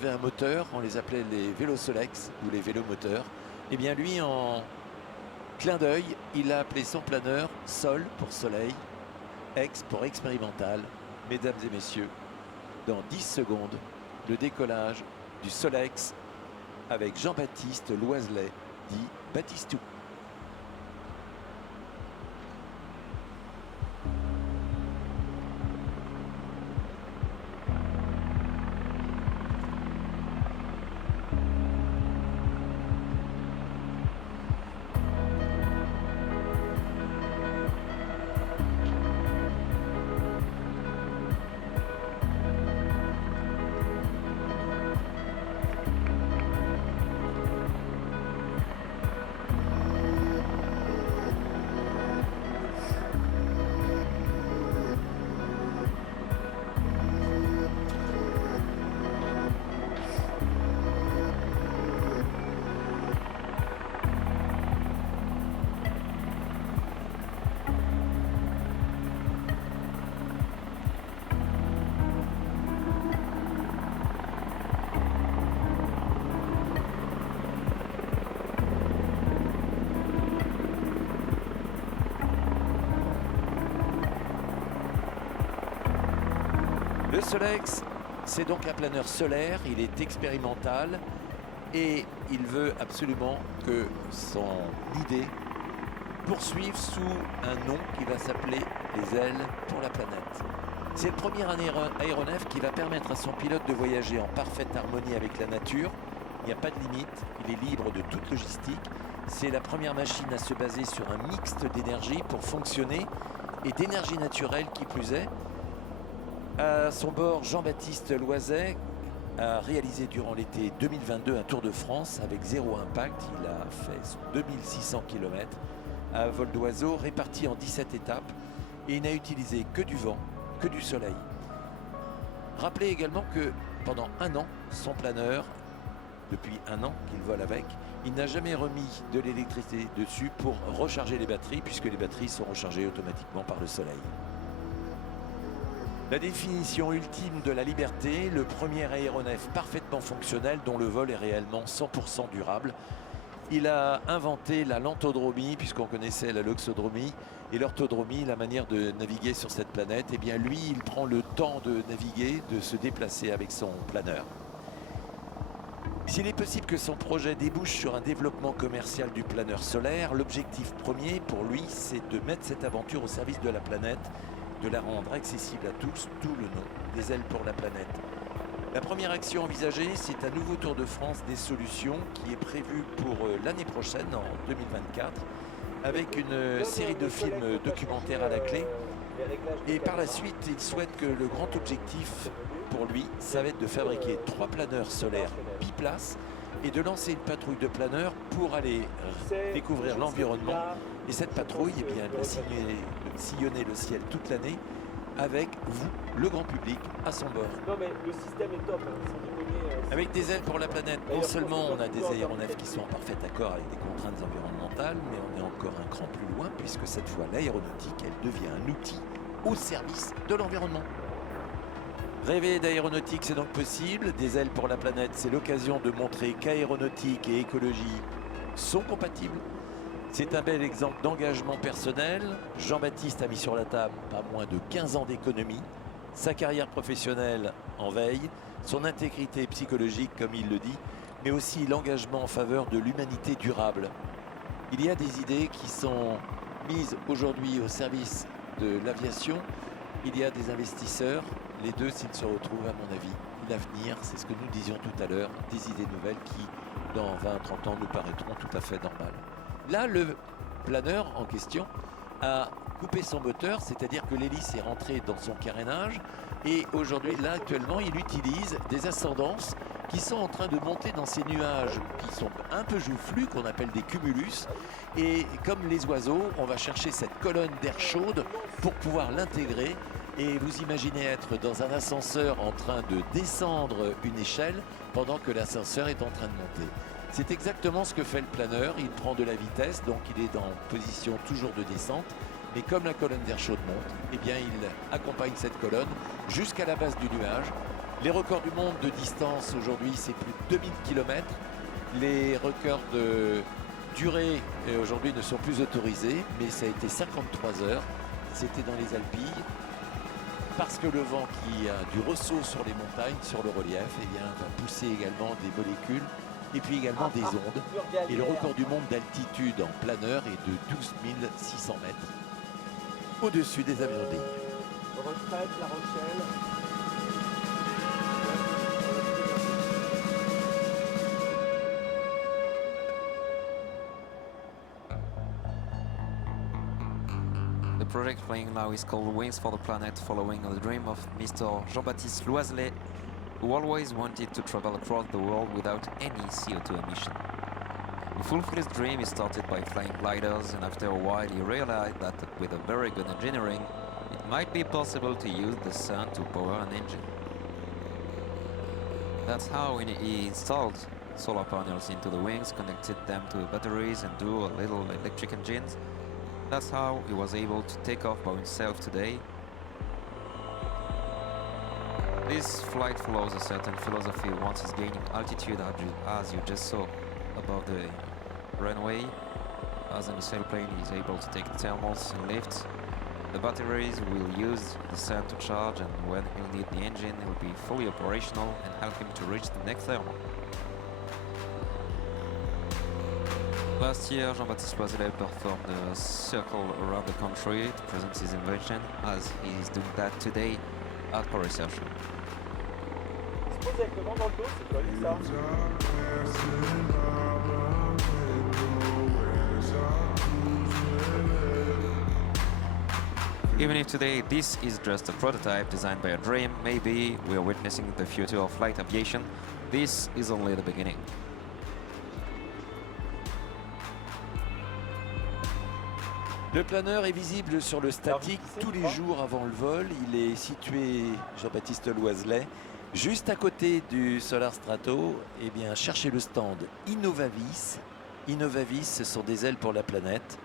avait un moteur, on les appelait les vélos Solex ou les vélos moteurs. Et bien lui, en clin d'œil, il a appelé son planeur Sol pour soleil, Ex pour expérimental. Mesdames et messieurs, dans 10 secondes, le décollage du Solex avec Jean-Baptiste Loiselet, dit Baptistou. Le Solex, c'est donc un planeur solaire, il est expérimental et il veut absolument que son idée poursuive sous un nom qui va s'appeler les ailes pour la planète. C'est le premier aéronef qui va permettre à son pilote de voyager en parfaite harmonie avec la nature. Il n'y a pas de limite, il est libre de toute logistique. C'est la première machine à se baser sur un mixte d'énergie pour fonctionner et d'énergie naturelle qui plus est. À son bord, Jean-Baptiste Loiselet a réalisé durant l'été 2022 un Tour de France avec zéro impact. Il a fait 2600 km à vol d'oiseau réparti en 17 étapes et il n'a utilisé que du vent, que du soleil. Rappelez également que pendant un an, son planeur, depuis un an qu'il vole avec, il n'a jamais remis de l'électricité dessus pour recharger les batteries puisque les batteries sont rechargées automatiquement par le soleil. La définition ultime de la liberté, le premier aéronef parfaitement fonctionnel dont le vol est réellement 100% durable. Il a inventé la lentodromie, puisqu'on connaissait la loxodromie, et l'orthodromie, la manière de naviguer sur cette planète. Et bien lui, il prend le temps de naviguer, de se déplacer avec son planeur. S'il est possible que son projet débouche sur un développement commercial du planeur solaire, l'objectif premier pour lui, c'est de mettre cette aventure au service de la planète, de la rendre accessible à tous, d'où le nom des ailes pour la planète. La première action envisagée, c'est un nouveau Tour de France des solutions qui est prévu pour l'année prochaine, en 2024, avec une série de films documentaires à la clé. Et par la suite, il souhaite que le grand objectif pour lui, ça va être de fabriquer 3 planeurs solaires biplaces et de lancer une patrouille de planeurs pour aller découvrir l'environnement. Et cette patrouille, eh bien, elle va sillonner le ciel toute l'année avec vous, le grand public, à son bord. Non mais le système est top, hein. Sans déconner, avec des ailes pour la planète, non seulement on a des aéronefs qui sont en parfait accord avec des contraintes environnementales, mais on est encore un cran plus loin puisque cette fois l'aéronautique, elle devient un outil au service de l'environnement. Rêver d'aéronautique, c'est donc possible. Des ailes pour la planète, c'est l'occasion de montrer qu'aéronautique et écologie sont compatibles. C'est un bel exemple d'engagement personnel. Jean-Baptiste a mis sur la table pas moins de 15 ans d'économie, sa carrière professionnelle en veille, son intégrité psychologique, comme il le dit, mais aussi l'engagement en faveur de l'humanité durable. Il y a des idées qui sont mises aujourd'hui au service de l'aviation. Il y a des investisseurs. Les deux, s'ils se retrouvent, à mon avis, l'avenir, c'est ce que nous disions tout à l'heure, des idées nouvelles qui, dans 20-30 ans, nous paraîtront tout à fait normales. Là, le planeur en question a coupé son moteur, c'est-à-dire que l'hélice est rentrée dans son carénage et aujourd'hui, là, actuellement, il utilise des ascendances qui sont en train de monter dans ces nuages qui sont un peu joufflus, qu'on appelle des cumulus. Et comme les oiseaux, on va chercher cette colonne d'air chaude pour pouvoir l'intégrer. Et vous imaginez être dans un ascenseur en train de descendre une échelle pendant que l'ascenseur est en train de monter. C'est exactement ce que fait le planeur. Il prend de la vitesse, donc il est en position toujours de descente. Mais comme la colonne d'air chaude monte, eh bien il accompagne cette colonne jusqu'à la base du nuage. Les records du monde de distance aujourd'hui, c'est plus de 2000 km. Les records de durée aujourd'hui ne sont plus autorisés, mais ça a été 53 heures. C'était dans les Alpilles. Parce que le vent qui a du ressaut sur les montagnes, sur le relief, eh bien, va pousser également des molécules et puis également des ondes. Et le record du monde d'altitude en planeur est de 12 600 mètres au-dessus des avions de ligne. Retraite, La Rochelle. The project playing now is called Wings for the Planet, following the dream of Mr. Jean-Baptiste Loiselet, who always wanted to travel across the world without any CO2 emission. To fulfill his dream, he started by flying gliders, and after a while he realized that with a very good engineering, it might be possible to use the sun to power an engine. That's how he installed solar panels into the wings, connected them to the batteries and do a little electric engines. That's how he was able to take off by himself today. This flight follows a certain philosophy once it's gaining altitude, as you just saw above the runway. As an sailplane is able to take thermals and lift, the batteries will use the sun to charge, and when he'll need the engine, it will be fully operational and help him to reach the next thermal. Last year, Jean-Baptiste Loiselet performed a circle around the country to present his invention, as he is doing that today at Paris Air Show. Il se pose avec le vent dans le dos, c'est joli ça. Even if today this is just a prototype designed by a dream, maybe we are witnessing the future of light aviation. This is only the beginning. Le planeur est visible sur le statique tous les jours avant le vol. Il est situé, Jean-Baptiste Loiselet, juste à côté du Solar Strato. Eh bien, cherchez le stand Innovavis. Innovavis, ce sont des ailes pour la planète.